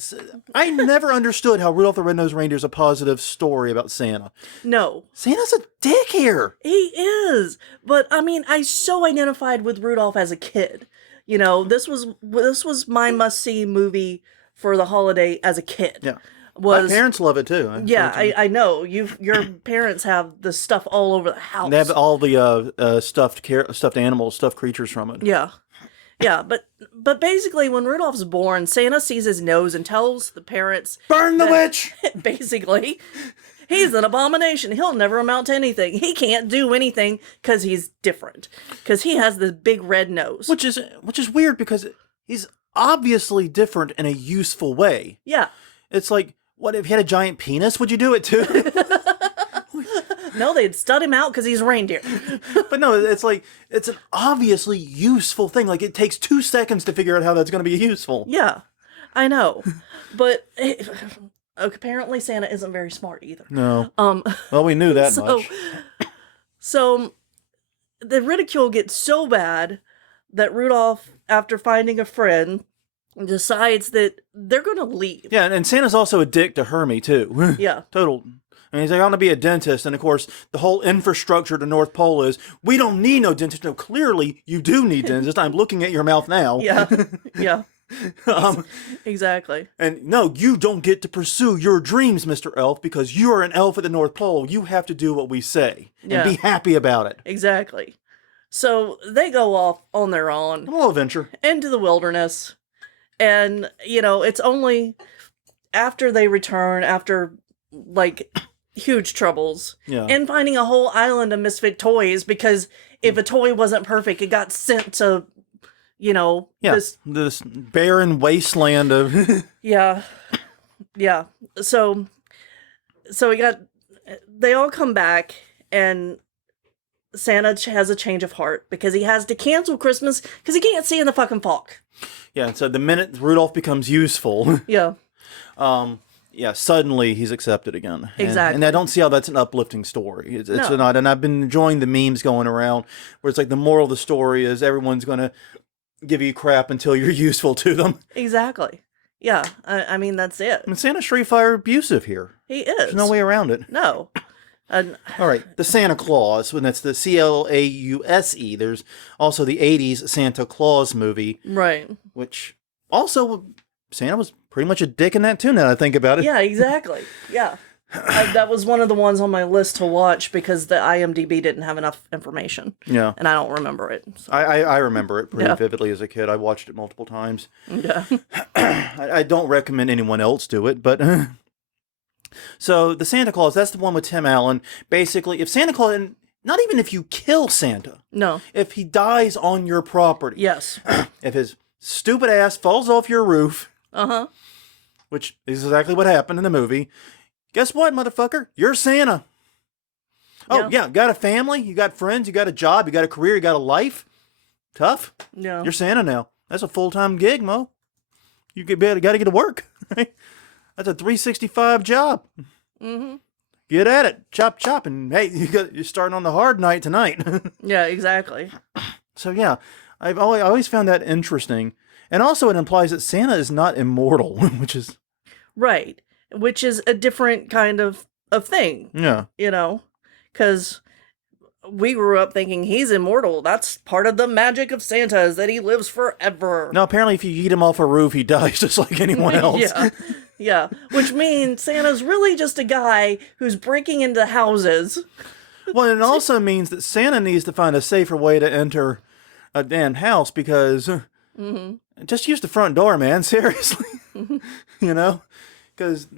I never understood how Rudolph the Red-Nosed Reindeer is a positive story about Santa. No, Santa's a dick here. he is. But I mean, I so identified with Rudolph as a kid. You know, this was my must-see movie for the holiday as a kid. Yeah. My My parents love it too. Yeah, I know. Your parents have the stuff all over the house. They have all the stuffed animals, stuffed creatures from it. Yeah. Yeah, but basically when Rudolph's born, Santa sees his nose and tells the parents Burn the that- witch! basically he's an abomination. He'll never amount to anything. He can't do anything because he's different. Because he has this big red nose. Which is weird because he's obviously different in a useful way. Yeah. It's like, what if he had a giant penis? Would you do it too? No, they'd stud him out because he's a reindeer. But no, it's like, it's an obviously useful thing. Like, it takes 2 seconds to figure out how that's going to be useful. Yeah, I know. But apparently Santa isn't very smart either. No. Well, we knew that much. So the ridicule gets so bad that Rudolph, after finding a friend, decides that they're going to leave. Yeah, and Santa's also a dick to Hermie, too. Yeah. Total. And he's like, I want to be a dentist. And of course, the whole infrastructure to North Pole is, we don't need no dentist. No, clearly, you do need dentist. I'm looking at your mouth now. Yeah. Yeah. um, Exactly. and no, you don't get to pursue your dreams, Mr. Elf, because you are an elf at the North Pole. You have to do what we say. And Yeah. be happy about it. Exactly. So they go off on their own A little adventure. into the wilderness. And, you know, it's only after they return, after, like, huge troubles. Yeah. And finding a whole island of misfit toys because if a toy wasn't perfect, it got sent to, this barren wasteland of... Yeah. Yeah. So they all come back and Santa has a change of heart because he has to cancel Christmas because he can't see in the fucking fog. Yeah, so the minute Rudolph becomes useful... Yeah. Suddenly he's accepted again. Exactly. And I don't see how that's an uplifting story. It's No. not. And I've been enjoying the memes going around where it's like the moral of the story is everyone's going to give you crap until you're useful to them. Exactly. Yeah. I mean, that's it. And Santa's straight fire abusive here. He is. There's no way around it. No. All right, the Santa Claus, and that's the Clause. There's also the 80s Santa Claus movie. Right. Which also, Santa was pretty much a dick in that too, now that I think about it. Yeah, exactly. Yeah. That was one of the ones on my list to watch because the IMDb didn't have enough information. Yeah. And I don't remember it. So. I remember it pretty vividly as a kid. I watched it multiple times. Yeah. I don't recommend anyone else do it, but... So, the Santa Claus, that's the one with Tim Allen. Basically, if Santa Claus... And not even if you kill Santa. No. If he dies on your property. Yes. If his stupid ass falls off your roof... Uh-huh. Which is exactly what happened in the movie. Guess what, motherfucker? You're Santa. Oh, yeah. Got a family, you got friends, you got a job, you got a career, you got a life. Tough. Yeah. You're Santa now. That's a full-time gig, Mo. You got to get to work. Right? That's a 365 job. Mm-hmm. Get at it. Chop, chop. And, hey, you're starting on the hard night tonight. Yeah, exactly. So, yeah. I always found that interesting. And also it implies that Santa is not immortal, which is... Right. Which is a different kind of thing. Yeah. Because we grew up thinking he's immortal. That's part of the magic of Santa is that he lives forever. No, apparently if you eat him off a roof, he dies just like anyone else. Yeah. Yeah. Which means Santa's really just a guy who's breaking into houses. Well, it also means that Santa needs to find a safer way to enter a damn house because... Just use the front door, man. Seriously. Because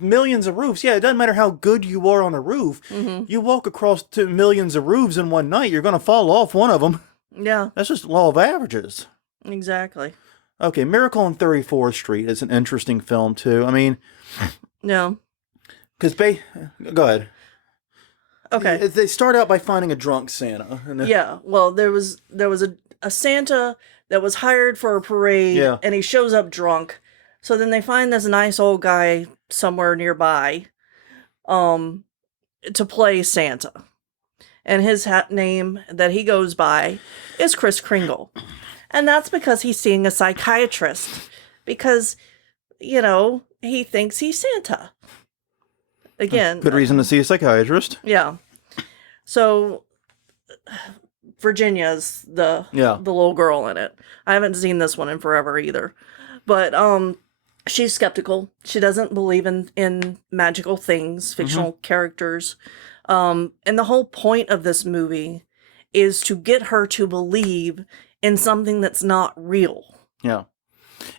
millions of roofs. Yeah, it doesn't matter how good you are on a roof. You walk across to millions of roofs in one night, you're going to fall off one of them. Yeah. That's just the law of averages. Exactly. Okay, Miracle on 34th Street is an interesting film, too. I mean... No. Because Go ahead. Okay. They start out by finding a drunk Santa. Yeah. Well, there was a Santa... that was hired for a parade, and he shows up drunk. So then they find this nice old guy somewhere nearby to play Santa. And his name that he goes by is Kris Kringle. And that's because he's seeing a psychiatrist. Because, he thinks he's Santa. Again. Good reason to see a psychiatrist. Yeah. So... Virginia's the little girl in it. I haven't seen this one in forever either. But she's skeptical. She doesn't believe in magical things, fictional characters. And the whole point of this movie is to get her to believe in something that's not real. Yeah.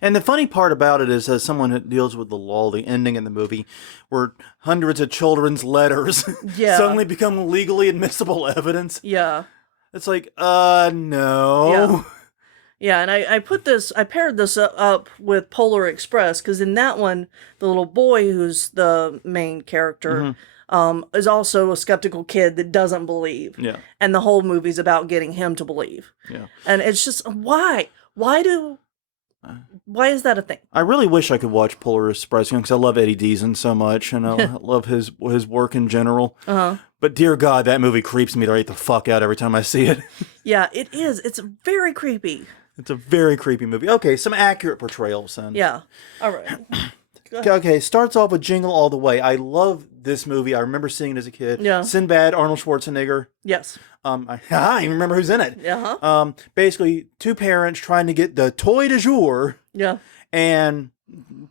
And the funny part about it is, as someone who deals with the law, the ending in the movie, where hundreds of children's letters suddenly become legally admissible evidence. Yeah. It's like, no. Yeah, and I paired this up with Polar Express, because in that one, the little boy who's the main character is also a skeptical kid that doesn't believe. Yeah. And the whole movie's about getting him to believe. Yeah. And it's just, why? Why is that a thing? I really wish I could watch Polar Express because I love Eddie Deason so much, and I love his work in general. Uh-huh. But dear God, that movie creeps me right the fuck out every time I see it. Yeah, it is. It's very creepy. It's a very creepy movie. Okay, some accurate portrayals then. Yeah. All right. Okay, starts off with Jingle All the Way. I love this movie. I remember seeing it as a kid. Yeah. Sinbad, Arnold Schwarzenegger. Yes. I even remember who's in it. Uh-huh. Basically, two parents trying to get the toy du jour. Yeah. And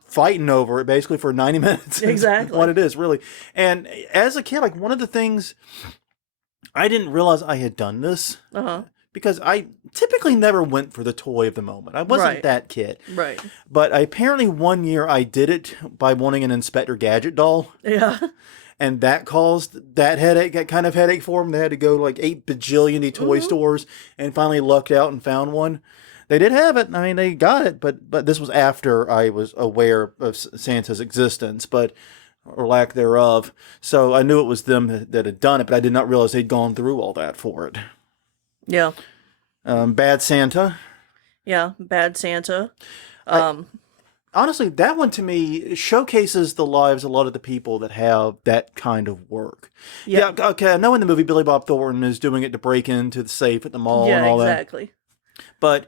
fighting over it basically for 90 minutes. Exactly. What it is, really. And as a kid, like one of the things, I didn't realize I had done this. Uh-huh. Because I typically never went for the toy of the moment. I wasn't that kid. Right. But apparently one year I did it by wanting an Inspector Gadget doll. Yeah. and that caused that kind of headache for them. They had to go to like 8 bajillion toy stores and finally lucked out and found one. They did have it. I mean, they got it, but this was after I was aware of Santa's existence, or lack thereof. So I knew it was them that had done it, but I did not realize they'd gone through all that for it. Yeah. Bad Santa. Yeah, Bad Santa. Honestly, that one to me showcases the lives of a lot of the people that have that kind of work. Yeah, okay, I know in the movie Billy Bob Thornton is doing it to break into the safe at the mall and all that. Yeah, exactly. But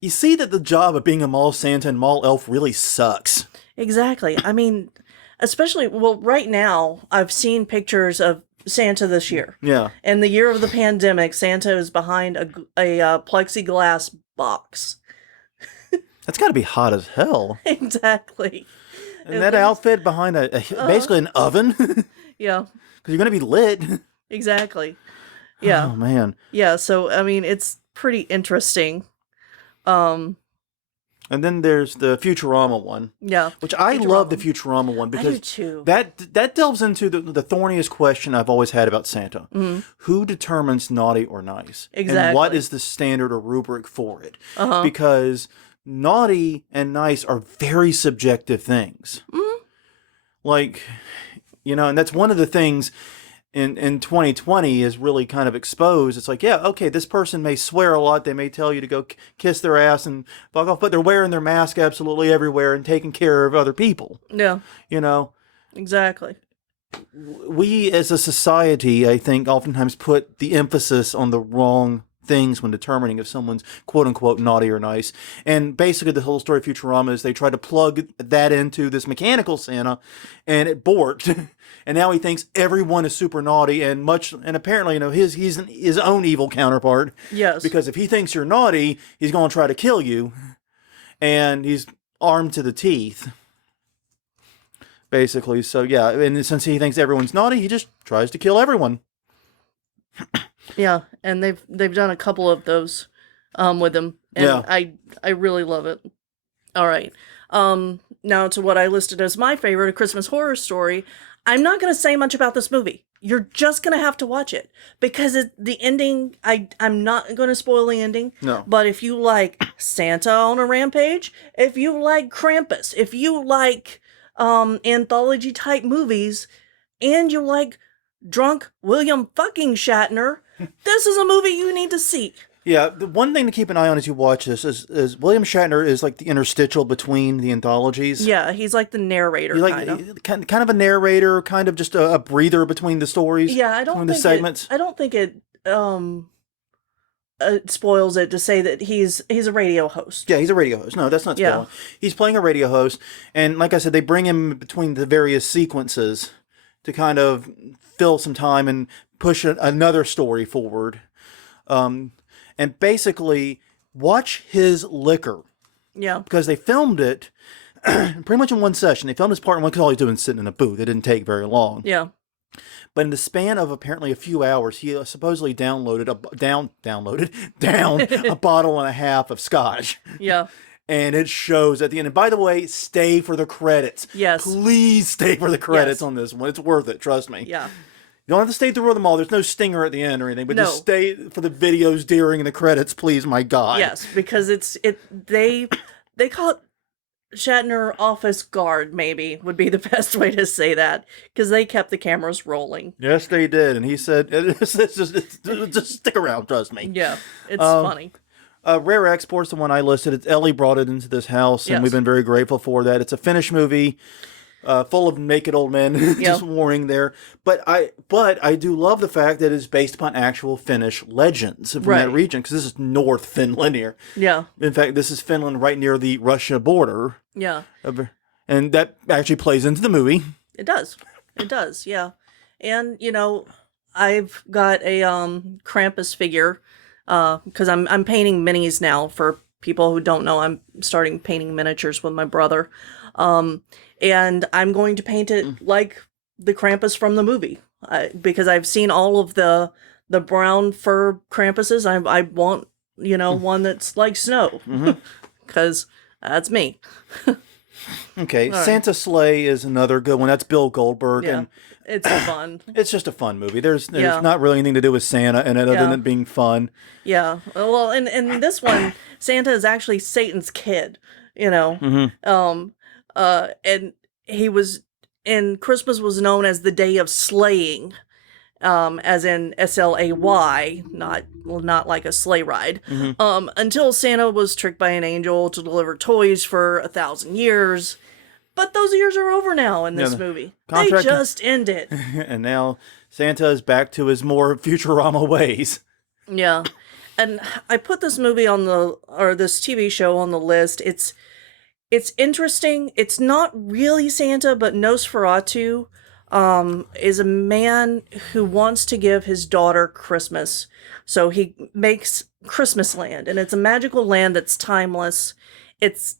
you see that the job of being a mall Santa and mall elf really sucks. Exactly. I mean, especially, well, right now, I've seen pictures of Santa this year. Yeah. In the year of the pandemic, Santa is behind a plexiglass box. That's got to be hot as hell. Exactly. And that outfit behind basically an oven. Yeah. Because you're going to be lit. Exactly. Yeah. Oh, man. Yeah, so, I mean, it's pretty interesting. And then there's the Futurama one. Yeah. Which I love the Futurama one because I do too. that delves into the thorniest question I've always had about Santa. Mm-hmm. Who determines naughty or nice? Exactly. And what is the standard or rubric for it? Uh-huh. Because naughty and nice are very subjective things. Mm-hmm. Like, and that's one of the things in 2020 is really kind of exposed. It's like, yeah, okay, this person may swear a lot. They may tell you to go kiss their ass and fuck off, but they're wearing their mask absolutely everywhere and taking care of other people. Yeah. Exactly. We as a society, I think, oftentimes put the emphasis on the wrong things when determining if someone's quote-unquote naughty or nice. And basically the whole story of Futurama is they try to plug that into this mechanical Santa, and it borked. And now he thinks everyone is super naughty and apparently, he's his own evil counterpart. Yes. Because if he thinks you're naughty, he's going to try to kill you. And he's armed to the teeth. Basically. So yeah, and since he thinks everyone's naughty, he just tries to kill everyone. Yeah, and they've done a couple of those with him, and yeah. I really love it. All right, now to what I listed as my favorite, A Christmas Horror Story. I'm not going to say much about this movie. You're just going to have to watch it because the ending. I'm not going to spoil the ending. No. But if you like Santa on a rampage, if you like Krampus, if you like anthology type movies, and you like drunk William fucking Shatner, this is a movie you need to see. Yeah, the one thing to keep an eye on as you watch this is William Shatner is like the interstitial between the anthologies. Yeah, he's like the narrator, kind of a narrator, kind of just a breather between the stories. Yeah, I don't think the segments. I don't think it spoils it to say that he's a radio host. Yeah, he's a radio host. No, that's not spoiling. Yeah. He's playing a radio host, and like I said, they bring him between the various sequences to kind of fill some time and push another story forward. And basically watch his liquor. Yeah. Because they filmed it pretty much in one session. They filmed his part in one because all he's doing is sitting in a booth. It didn't take very long. Yeah. But in the span of apparently a few hours, he supposedly downed a bottle and a half of scotch. Yeah. And it shows at the end. And by the way, stay for the credits. Yes. Please stay for the credits on this one. It's worth it. Trust me. Yeah. You don't have to stay through them all. There's no stinger at the end or anything, but just stay for the videos during the credits, please. My God. Yes, because they call it Shatner office guard. Maybe would be the best way to say that because they kept the cameras rolling. Yes, they did, and he said, "Just stick around, trust me." Yeah, it's funny. Rare Export's the one I listed. Ellie brought it into this house, and we've been very grateful for that. It's a Finnish movie. Full of naked old men, just warning there. But I do love the fact that it's based upon actual Finnish legends from that region, because this is North Finland here. Yeah. In fact, this is Finland right near the Russia border. Yeah. And that actually plays into the movie. It does. It does, yeah. And, I've got a Krampus figure, because I'm painting minis now. For people who don't know, I'm starting painting miniatures with my brother. And I'm going to paint it like the Krampus from the movie, because I've seen all of the brown fur Krampuses. I want, one that's like snow, because that's me. Okay, Santa Sleigh is another good one. That's Bill Goldberg, and It's fun. It's just a fun movie. There's Yeah. not really anything to do with Santa, and other Yeah. than it being fun. Yeah. Well, in this one, Santa is actually Satan's kid, you know. And he was and Christmas was known as the day of slaying, as in SLAY, not like a sleigh ride. Until Santa was tricked by an angel to deliver toys for 1,000 years. But those years are over now in this movie. Contract- They just ended. And now Santa is back to his more Futurama ways. Yeah. And I put this movie this TV show on the list. It's interesting. It's not really Santa, but Nosferatu is a man who wants to give his daughter Christmas. So he makes Christmas Land, and it's a magical land that's timeless. It's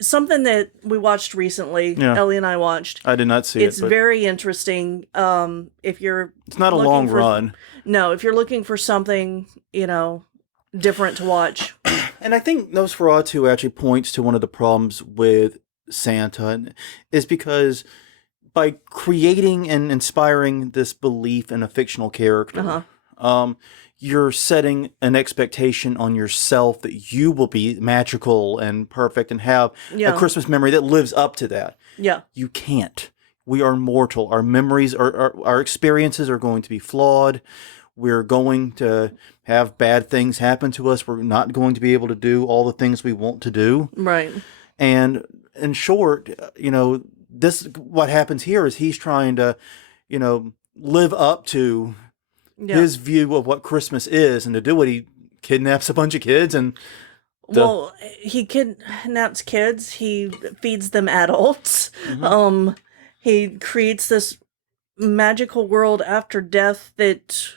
something that we watched recently. Yeah. Ellie and I watched. I did not see It's it. But very interesting. If you're it's not a long run. No, if you're looking for something, different to watch. And I think Nosferatu actually points to one of the problems with Santa, is because by creating and inspiring this belief in a fictional character, you're setting an expectation on yourself that you will be magical and perfect and have a Christmas memory that lives up to that. Yeah. You can't. We are mortal. Our memories, our experiences are going to be flawed. We're going to have bad things happen to us. We're not going to be able to do all the things we want to do. Right. And in short, what happens here is he's trying to, live up to his view of what Christmas is, and to do it, he kidnaps a bunch of kids and. Well, he kidnaps kids. He feeds them adults. He creates this magical world after death that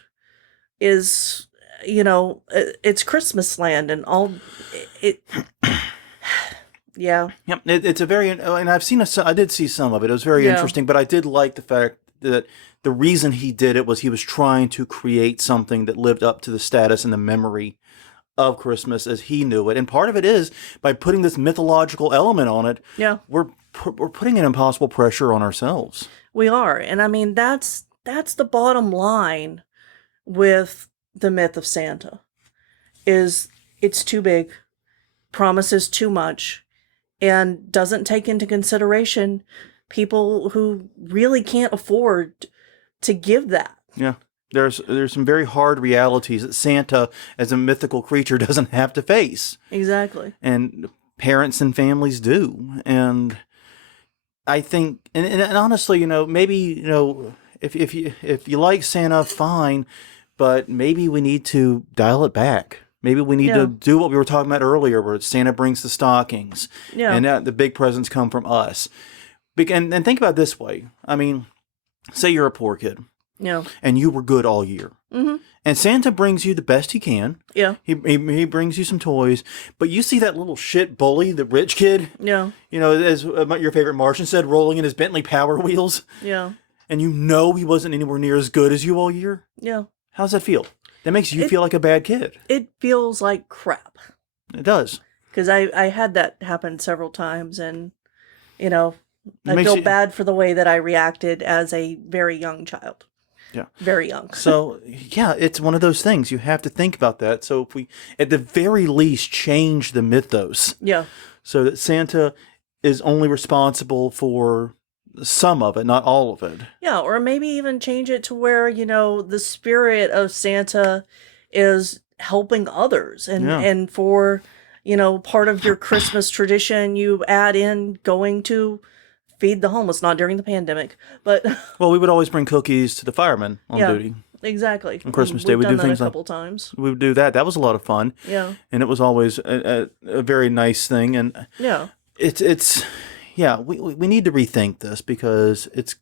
is, it's Christmas land and all. Yeah. Yep. It's a very, and I did see some of it. It was very interesting, but I did like the fact that the reason he did it was he was trying to create something that lived up to the status and the memory of Christmas as he knew it. And part of it is by putting this mythological element on it. Yeah. We're putting an impossible pressure on ourselves. We are. And I mean, that's the bottom line with the myth of Santa, is it's too big, promises too much, and doesn't take into consideration people who really can't afford to give that. Yeah. There's some very hard realities that Santa, as a mythical creature, doesn't have to face. Exactly. And parents and families do. And I think, and honestly, maybe, if you like Santa, fine, but maybe we need to dial it back. Maybe we need to do what we were talking about earlier, where Santa brings the stockings, and the big presents come from us. And think about it this way. I mean, say you're a poor kid. Yeah. And you were good all year. Mm-hmm. And Santa brings you the best he can. Yeah. He brings you some toys. But you see that little shit bully, the rich kid? Yeah. As your favorite Martian said, rolling in his Bentley Power Wheels. Yeah. And he wasn't anywhere near as good as you all year? Yeah. How's that feel? That makes you feel like a bad kid. It feels like crap. It does. Because I had that happen several times, and, I feel bad for the way that I reacted as a very young child. Yeah. Very young. So, it's one of those things. You have to think about that. So if we, at the very least, change the mythos. Yeah. So that Santa is only responsible for some of it, not all of it. Yeah, or maybe even change it to where, the spirit of Santa is helping others. And for, part of your Christmas tradition, you add in going to feed the homeless, not during the pandemic, but well, we would always bring cookies to the firemen on duty. Exactly. On Christmas Day, we do things a couple times. We would do that. That was a lot of fun. Yeah. And it was always a very nice thing. And we need to rethink this because it's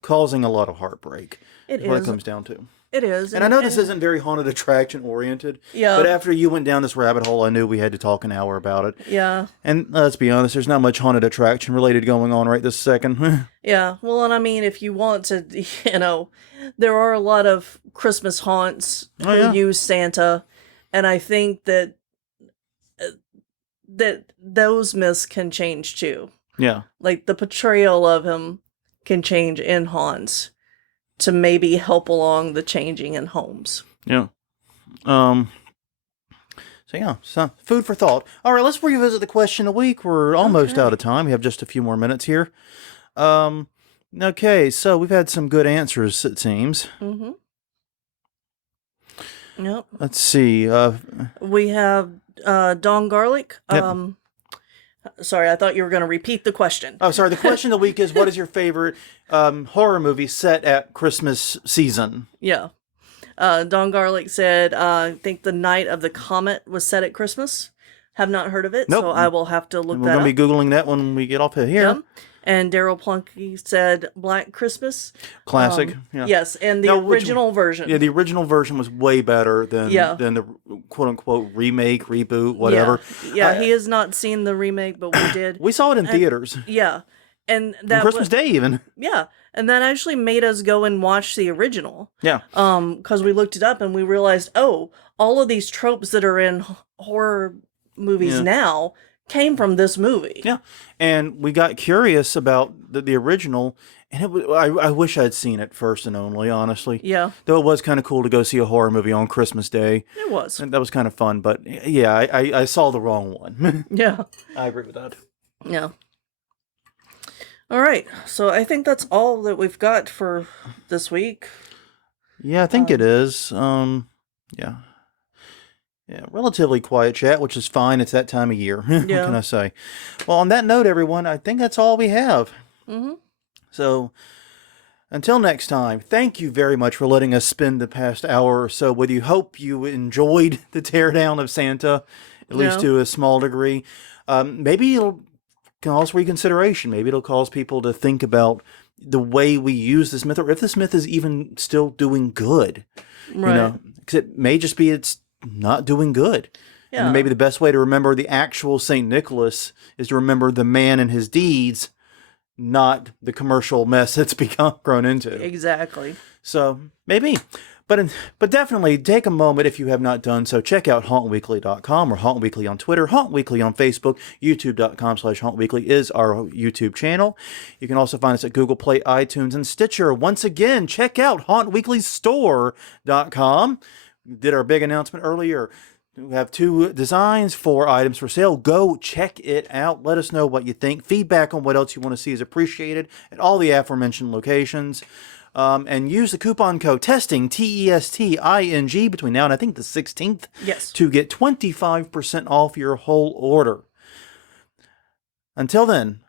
causing a lot of heartbreak. It is what it comes down to. It is. And I know this isn't very haunted attraction oriented. Yeah. But after you went down this rabbit hole, I knew we had to talk an hour about it. Yeah. And let's be honest, there's not much haunted attraction related going on right this second. Yeah. Well, and I mean, if you want to, there are a lot of Christmas haunts who use Santa. And I think that those myths can change too. Yeah. Like the portrayal of him can change in haunts to maybe help along the changing in homes. Yeah. So yeah, so food for thought. All right, let's revisit the question of the week. We're almost out of time. We have just a few more minutes here. Okay, so we've had some good answers, it seems. Mm-hmm. Yep. Let's see. We have Dawn Garlic. Yep. Sorry, I thought you were going to repeat the question. Oh, sorry. The question of the week is, what is your favorite horror movie set at Christmas season? Yeah. Dawn Garlic said, I think The Night of the Comet was set at Christmas. Have not heard of it, Nope. so I will have to look We're that up. going to be Googling that when we get off of here. Yeah. And Daryl Plunky said Black Christmas. Classic. Yeah. Yes, and the original version. Yeah, the original version was way better than the quote-unquote remake, reboot, whatever. Yeah, he has not seen the remake, but we did. We saw it in theaters. Yeah. And that on Christmas Day even. Yeah. And that actually made us go and watch the original. Yeah. Because we looked it up and we realized, oh, all of these tropes that are in horror movies now came from this movie. Yeah. And we got curious about the original, and I wish I'd seen it first and only, honestly. Yeah. Though it was kind of cool to go see a horror movie on Christmas Day. It was. And that was kind of fun, but yeah, I saw the wrong one. Yeah. I agree with that. Yeah. All right. So I think that's all that we've got for this week. Yeah, I think it is. Yeah. Yeah, relatively quiet chat, which is fine. It's that time of year. What can I say? Well, on that note, everyone, I think that's all we have. Mm-hmm. So, until next time, thank you very much for letting us spend the past hour or so with you. Hope you enjoyed the teardown of Santa, at least to a small degree. Maybe it'll cause reconsideration. Maybe it'll cause people to think about the way we use this myth, or if this myth is even still doing good. Right. You know, because it may just be it's not doing good. Yeah. And maybe the best way to remember the actual St. Nicholas is to remember the man and his deeds, not the commercial mess that's become grown into. Exactly. So maybe, but definitely take a moment if you have not done so. Check out hauntweekly.com or Haunt Weekly on Twitter, Haunt Weekly on Facebook, youtube.com/hauntweekly is our YouTube channel. You can also find us at Google Play, iTunes, and Stitcher. Once again, check out hauntweeklystore.com. We did our big announcement earlier. We have 2 designs, 4 items for sale. Go check it out. Let us know what you think. Feedback on what else you want to see is appreciated at all the aforementioned locations. And use the coupon code TESTING, TESTING, between now and I think the 16th. Yes. To get 25% off your whole order. Until then,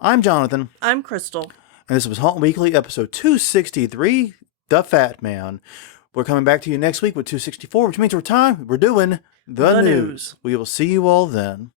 I'm Jonathan. I'm Crystal. And this was Haunt Weekly, episode 263, The Fat Man. We're coming back to you next week with 264, which means we're doing the news. We will see you all then.